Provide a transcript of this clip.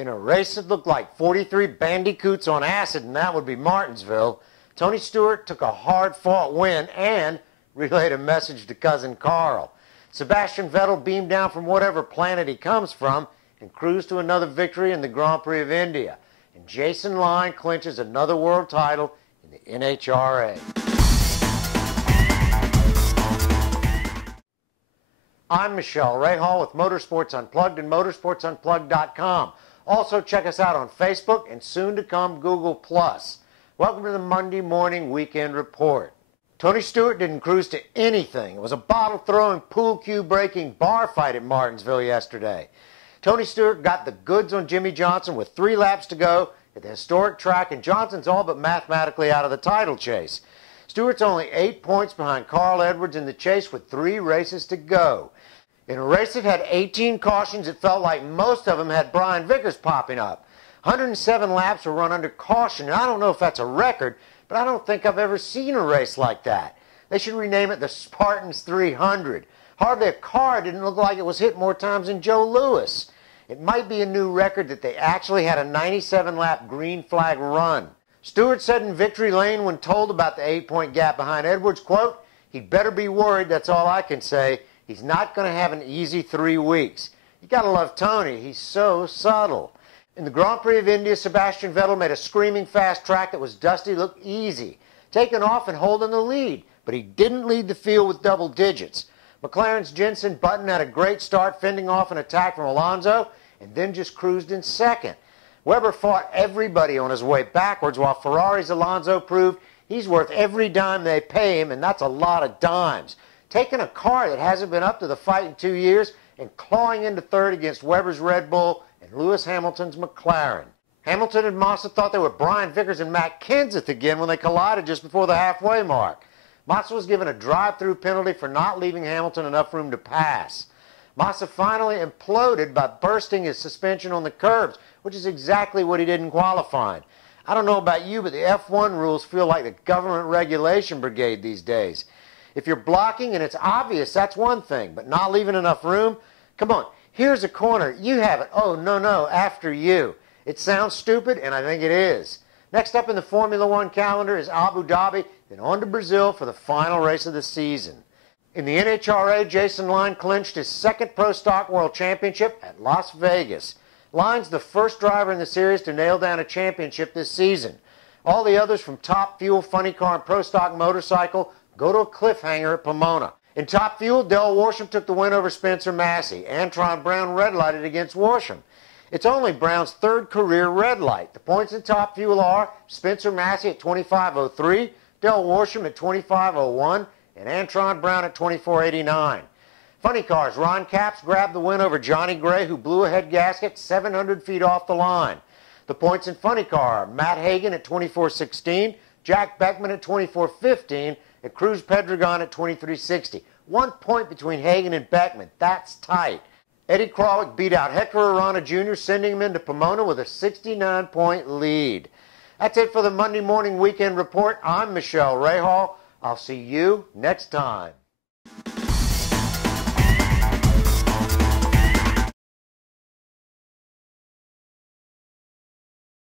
In a race that looked like 43 bandicoots on acid, and that would be Martinsville, Tony Stewart took a hard-fought win and relayed a message to cousin Carl. Sebastian Vettel beamed down from whatever planet he comes from and cruised to another victory in the Grand Prix of India. And Jason Line clinches another world title in the NHRA. I'm Michele Rahal with Motorsports Unplugged and motorsportsunplugged.com. Also, check us out on Facebook and soon to come Google+. Welcome to the Monday Morning Weekend Report. Tony Stewart didn't cruise to anything. It was a bottle-throwing, pool cue breaking bar fight at Martinsville yesterday. Tony Stewart got the goods on Jimmy Johnson with 3 laps to go at the historic track, and Johnson's all but mathematically out of the title chase. Stewart's only 8 points behind Carl Edwards in the chase with 3 races to go. In a race that had 18 cautions, it felt like most of them had Brian Vickers popping up. 107 laps were run under caution, and I don't know if that's a record, but I don't think I've ever seen a race like that. They should rename it the Spartans 300. Hardly a car didn't look like it was hit more times than Joe Louis. It might be a new record that they actually had a 97-lap green flag run. Stewart said in victory lane when told about the 8-point gap behind Edwards, quote, "He'd better be worried, that's all I can say. He's not going to have an easy 3 weeks. You got to love Tony. He's so subtle." In the Grand Prix of India, Sebastian Vettel made a screaming fast track that was dusty look easy, taking off and holding the lead, but he didn't lead the field with double digits. McLaren's Jenson Button had a great start, fending off an attack from Alonso, and then just cruised in second. Webber fought everybody on his way backwards, while Ferrari's Alonso proved he's worth every dime they pay him, and that's a lot of dimes. Taking a car that hasn't been up to the fight in 2 years and clawing into third against Webber's Red Bull and Lewis Hamilton's McLaren. Hamilton and Massa thought they were Brian Vickers and Matt Kenseth again when they collided just before the halfway mark. Massa was given a drive-through penalty for not leaving Hamilton enough room to pass. Massa finally imploded by bursting his suspension on the curbs, which is exactly what he did in qualifying. I don't know about you, but the F1 rules feel like the government regulation brigade these days. If you're blocking and it's obvious, that's one thing, but not leaving enough room? Come on, here's a corner. You have it. Oh, no, after you. It sounds stupid, and I think it is. Next up in the Formula One calendar is Abu Dhabi, then on to Brazil for the final race of the season. In the NHRA, Jason Line clinched his 2nd Pro Stock World Championship at Las Vegas. Line's the first driver in the series to nail down a championship this season. All the others from Top Fuel, Funny Car, and Pro Stock Motorcycle go to a cliffhanger at Pomona. In Top Fuel, Del Worsham took the win over Spencer Massey. Antron Brown red-lighted against Worsham. It's only Brown's 3rd career red light. The points in Top Fuel are Spencer Massey at 25.03, Del Worsham at 25.01, and Antron Brown at 24.89. Funny Cars, Ron Capps grabbed the win over Johnny Gray, who blew a head gasket 700 feet off the line. The points in Funny Car are Matt Hagan at 24.16, Jack Beckman at 24.15, and Cruz Pedregon at 23.60. 1 point between Hagan and Beckman. That's tight. Eddie Krawiec beat out Hector Arana Jr., sending him into Pomona with a 69-point lead. That's it for the Monday Morning Weekend Report. I'm Michele Rahal. I'll see you next time.